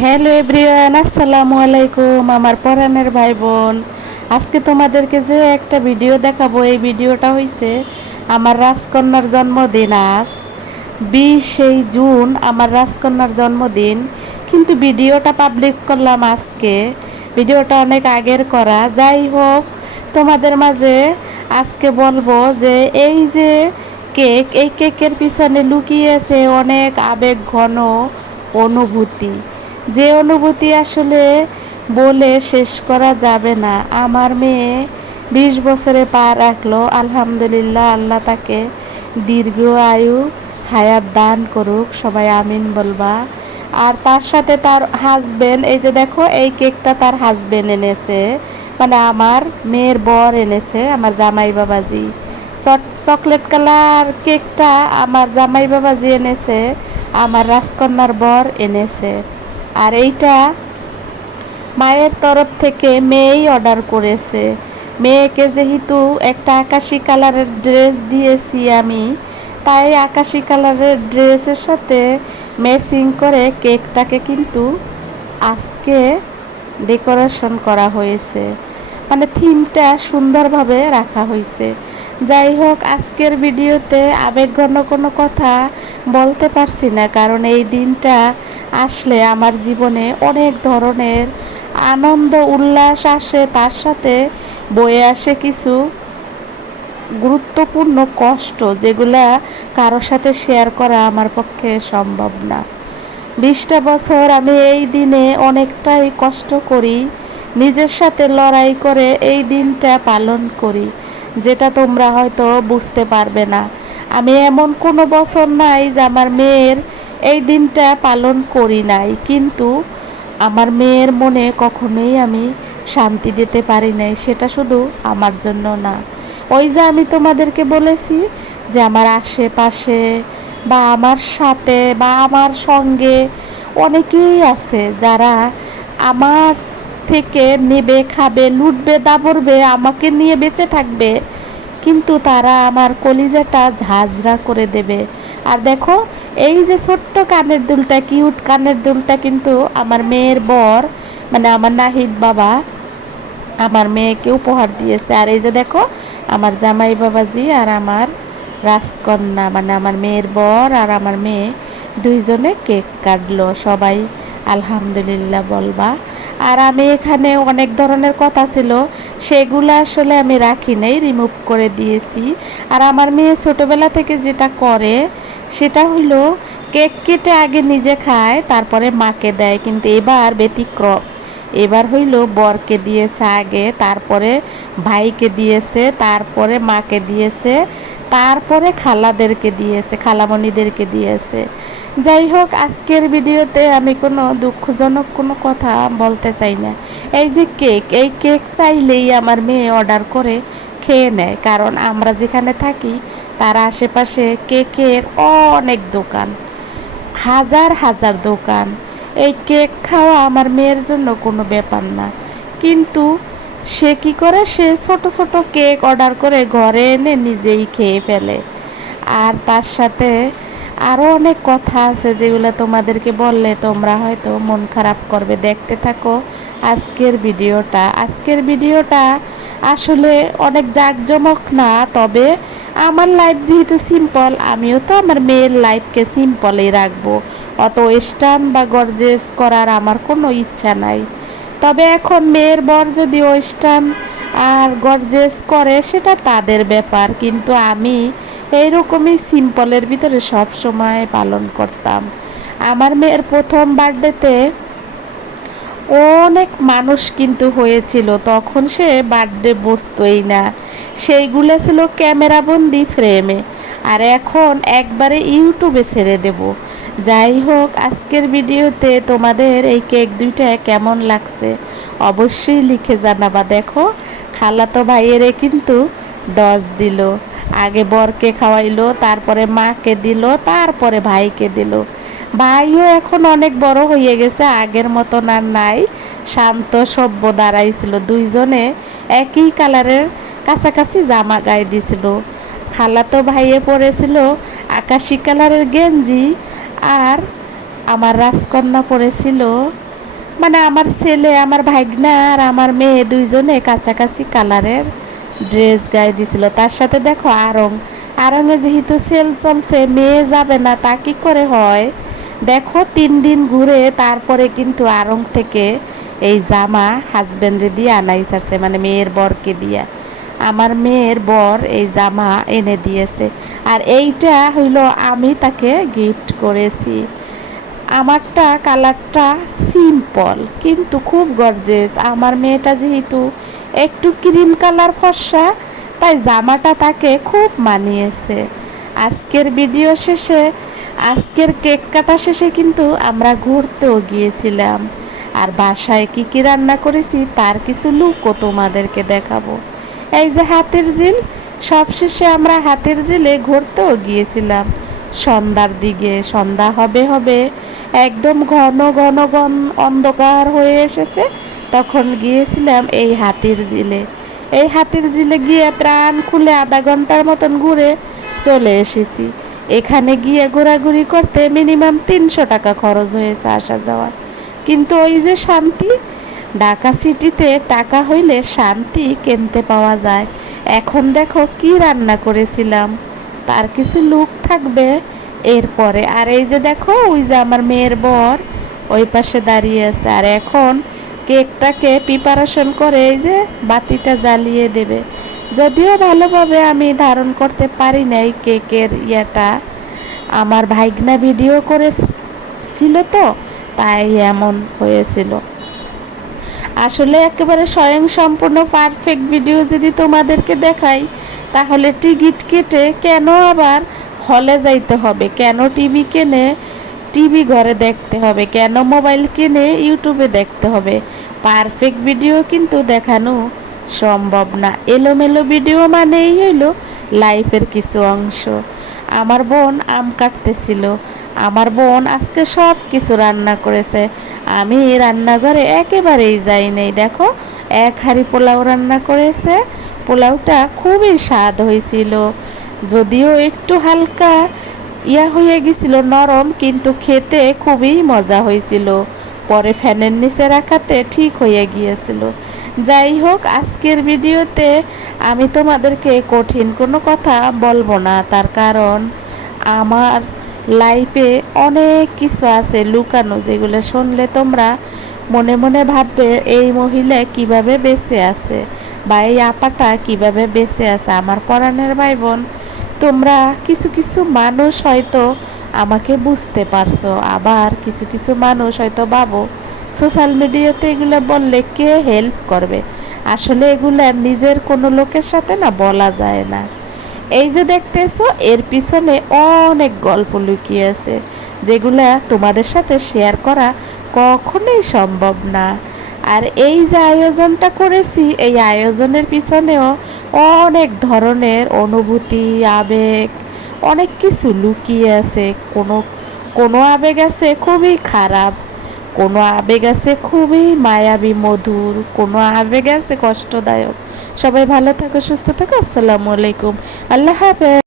Hello everyone, আসসালামু আলাইকুম আমার পরাণের ভাই বোন। আজকে তোমাদেরকে যে একটা ভিডিও দেখাবো, এই ভিডিওটা হইছে আমার রাজকন্যার জন্মদিন। আজ 20 জুন আমার রাজকন্যার জন্মদিন, কিন্তু ভিডিওটা পাবলিক করলাম আজকে। ভিডিওটা অনেক আগের করা। যাই হোক, তোমাদের মাঝে আজকে বলবো যে এই যে কেক, এই কেকের পিছনে লুকিয়েছে অনেক আবেগ ঘন অনুভূতি। যে অনুভূতি আসলে বলে শেষ করা যাবে না। আমার মেয়ে 20 বছরে পা রাখলো, আলহামদুলিল্লাহ। আল্লাহ তাকে দীর্ঘ আয়ু হায়াত দান করুক, সবাই আমিন বলবা। আর তার সাথে তার হাজবেন্ড, এই যে দেখো এই কেকটা তার হাজবেন্ড এনেছে, মানে আমার মেয়ের বর এনেছে, আমার জামাই বাবাজি। চকলেট কালার কেকটা আমার জামাই বাবাজি এনেছে, আমার রাজকন্যার বর এনেছে। আর এইটা মায়ের তরফ থেকে মেয়েই অর্ডার করেছে। মেয়েকে যেহেতু একটা আকাশি কালারের ড্রেস দিয়েছি আমি, তাই আকাশি কালারের ড্রেসের সাথে ম্যাচিং করে কেকটাকে কিন্তু আজকে ডেকোরেশন করা হয়েছে, মানে থিমটা সুন্দরভাবে রাখা হয়েছে। যাই হোক, আজকের ভিডিওতে আবেগঘন কোনো কথা বলতে পারছি না, কারণ এই দিনটা আসলে আমার জীবনে অনেক ধরনের আনন্দ উল্লাস আসে, তার সাথে বয়ে আসে কিছু গুরুত্বপূর্ণ কষ্ট, যেগুলা কারোর সাথে শেয়ার করা আমার পক্ষে সম্ভব না। 20টা বছর আমি এই দিনে অনেকটাই কষ্ট করি, নিজের সাথে লড়াই করে এই দিনটা পালন করি, যেটা তোমরা হয়তো বুঝতে পারবে না। আমি এমন কোনো বছর নাই যে আমার মেয়ের এই দিনটা পালন করি নাই, কিন্তু আমার মেয়ের মনে কখনোই আমি শান্তি দিতে পারি নাই। সেটা শুধু আমার জন্য না, ওই যে আমি তোমাদেরকে বলেছি যে আমার আশেপাশে বা আমার সাথে বা আমার সঙ্গে অনেকেই আছে যারা আমার থেকে নেবে, খাবে, লুটবে, দাবড়বে, আমাকে নিয়ে বেঁচে থাকবে, কিন্তু তারা আমার কলিজাটা ঝাঁঝরা করে দেবে। আর দেখো, এই যে ছোট্ট কানের দুলটা, কিউট কানের দুলটা কিন্তু আমার মেয়ের বর, মানে আমার নাহিদ বাবা আমার মেয়েকে উপহার দিয়েছে। আর এই যে দেখো, আমার জামাই বাবাজি আর আমার রাজকন্যা, মানে আমার মেয়ের বর আর আমার মেয়ে দুইজনে কেক কাটলো। সবাই আলহামদুলিল্লাহ বলবা। আর আমি এখানে অনেক ধরনের কথা ছিল, সেগুলো আসলে আমি রাখি নাই, রিমুভ করে দিয়েছি। আর আমার মেয়ে ছোটোবেলা থেকে যেটা করে সেটা হলো কেক কেটে আগে নিজে খায়, তারপরে মাকে দেয়। কিন্তু এবার ব্যতিক্রম, এবার হইল বরকে দিয়েছে আগে, তারপরে ভাইকে দিয়েছে, তারপরে মাকে দিয়েছে, তারপরে খালাদেরকে দিয়েছে, খালামণিদেরকে দিয়েছে। যাই হোক, আজকের ভিডিওতে আমি কোনো দুঃখজনক কোনো কথা বলতে চাই না। এই যে কেক, এই কেক চাইলেই আমার মেয়ে অর্ডার করে খেয়ে নেয়, কারণ আমরা যেখানে থাকি তার আশেপাশে কেকের অনেক দোকান, হাজার হাজার দোকান। এই কেক খাওয়া আমার মেয়ের জন্য কোনো ব্যাপার না, কিন্তু সে কি করে, সে ছোট ছোট কেক অর্ডার করে ঘরে এনে নিজেই খেয়ে ফেলে। আর তার সাথে আরও অনেক কথা আছে, যেগুলো তোমাদেরকে বললে তোমরা হয়তো মন খারাপ করবে। দেখতে থাকো আজকের ভিডিওটা। আজকের ভিডিওটা আসলে অনেক জাঁকজমক না, তবে আমার লাইফ যেহেতু সিম্পল, আমিও তো আমার মেয়ের লাইফকে সিম্পলেই রাখবো। অত ওয়েস্টার্ন বা গর্জেস করার আমার কোনো ইচ্ছা নাই। তবে এখন মেয়ের বর যদি ওয়েস্টার্ন আর গর্জেস করে সেটা তাদের ব্যাপার, কিন্তু আমি এইরকমই সিম্পলের ভিতরে সব সময় পালন করতাম। আমার মেয়ের প্রথম বার্থডেতে অনেক মানুষ কিন্তু হয়েছিল, তখন সে বার্থডে বসতোই না, সেইগুলো ছিল ক্যামেরাবন্দি ফ্রেমে। আর এখন একবারে ইউটিউবে ছেড়ে দেব। যাই হোক, আজকের ভিডিওতে তোমাদের এই কেক দুইটা কেমন লাগছে অবশ্যই লিখে জানাবা। দেখো, খালাতো ভাইয়েরে কিন্তু ডজ দিল, আগে বরকে খাওয়াইলো, তারপরে মাকে দিল, তারপরে ভাইকে দিল। ভাইও এখন অনেক বড় হয়ে গেছে, আগের মতন আর নাই, শান্ত সভ্য দাঁড়াইছিল। দুইজনে একই কালারের কাছাকাছি জামা গায়ে দিছিল। খালাতো ভাইয়ে পরেছিল আকাশি কালারের গেঞ্জি, আর আমার রাজকন্যা পরেছিল, মানে আমার ছেলে, আমার ভাগনা আর আমার মেয়ে দুইজনে কাছাকাছি কালারের ড্রেস গায়ে দিছিল। তার সাথে দেখো আড়ংয়ে যেহেতু সেল চলছে, মেয়ে যাবে না তা কি করে হয়। দেখো 3 দিন ঘুরে তারপরে কিন্তু আড়ং থেকে এই জামা হাজব্যান্ডে দিয়ে আনাই সারছে, মানে মেয়ের বরকে দিয়া। আমার মেয়ের বর এই জামা এনে দিয়েছে, আর এইটা হইল আমি তাকে গিফট করেছি। আমারটা কালারটা সিম্পল কিন্তু খুব গর্জেস। আমার মেয়েটা যেহেতু একটু ক্রিম কালার ফর্সা, তাই জামাটা তাকে খুব মানিয়েছে। আজকের কেক কাটা শেষে কিন্তু আমরা ঘুরতেও গিয়েছিলাম, আর বাসায় কি কি রান্না করেছি তার কিছু লুকও তোমাদেরকে দেখাবো। এই যে হাতির ঝিল, সবশেষে আমরা হাতির ঝিলে ঘুরতেও গিয়েছিলাম সন্ধ্যার দিকে। সন্ধ্যা হবে একদম ঘন অন্ধকার হয়ে এসেছে, তখন গিয়েছিলাম এই হাতির ঝিলে। এই হাতির ঝিলে গিয়ে প্রাণ খুলে আধা ঘন্টার মতন ঘুরে চলে এসেছি। এখানে গিয়ে ঘোরাঘুরি করতে মিনিমাম 300 টাকা খরচ হয়েছে আসা যাওয়া। কিন্তু ওই যে শান্তি, ঢাকা সিটিতে টাকা হইলে শান্তি কিনতে পাওয়া যায়। এখন দেখো কি রান্না করেছিলাম, তার কিছু লুক থাকবে এরপরে। আর এই যে দেখো ওই যে আমার মেয়ের বর ওই পাশে দাঁড়িয়ে আছে, আর এখন কেকটাকে প্রিপারেশন করে এই যে বাতিটা জ্বালিয়ে দেবে। যদিও ভালোভাবে আমি ধারণ করতে পারি নাই কেকের ইয়েটা, আমার ভাইগনা ভিডিও করেছিল তো, তাই এমন হয়েছিল। আসলে একেবারে স্বয়ংসম্পূর্ণ পারফেক্ট ভিডিও যদি তোমাদেরকে দেখাই, তাহলে টিকিট কেটে কেন আবার হলে যাইতে হবে, কেন টিভি ঘরে দেখতে হবে, কেন মোবাইল কিনে ইউটিউবে দেখতে হবে। পারফেক্ট ভিডিও কিন্তু দেখানো সম্ভব না। এলোমেলো ভিডিও মানেই হইল লাইফের কিছু অংশ। আমার বোন আম কাটতেছিল, আমার বোন আজকে সব কিছু রান্না করেছে। আমি রান্নাঘরে একেবারেই যাই নাই। দেখো 1 হাঁড়ি পোলাও রান্না করেছে, পোলাওটা খুবই স্বাদ হয়েছিল। যদিও একটু হালকা হয়ে গেছিল নরম, কিন্তু খেতে খুবই মজা হয়েছিল। পরে ফ্যানের নিচে রাখাতে ঠিক হয়ে গিয়েছিল। যাই হোক, আজকের ভিডিওতে আমি তোমাদেরকে কঠিন কোনো কথা বলবো না, তার কারণ আমার লাইফে অনেক কিছু আছে লুকানো, যেগুলো শুনলে তোমরা মনে মনে ভাববে এই মহিলা কিভাবে বেঁচে আছে, বা এই আপাটা কিভাবে বেঁচে আছে। আমার পরাণের ভাই বোন, তোমরা কিছু মানুষ হয়তো আমাকে বুঝতে পারছো, আবার কিছু মানুষ হয়তো ভাবো সোশ্যাল মিডিয়াতে এগুলো বললে কে হেল্প করবে। আসলে এগুলো নিজের কোনো লোকের সাথে না বলা যায় না। এই যে দেখতেছো, এর পিছনে অনেক গল্প লুকিয়ে আছে, যেগুলা তোমাদের সাথে শেয়ার করা কখনোই সম্ভব না। আর এই যে আয়োজনটা করেছি, এই আয়োজনের পিছনেও অনেক ধরনের অনুভূতি, আবেগ, অনেক কিছু লুকিয়ে আছে। কোনো আবেগ আছে খুবই খারাপ, কোনো আবেগ আছে খুবই মায়াবী মধুর, কোনো আবেগ আছে কষ্টদায়ক। সবাই ভালো থাকো, সুস্থ থাকো। আসসালামু আলাইকুম, আল্লাহ হাফেজ।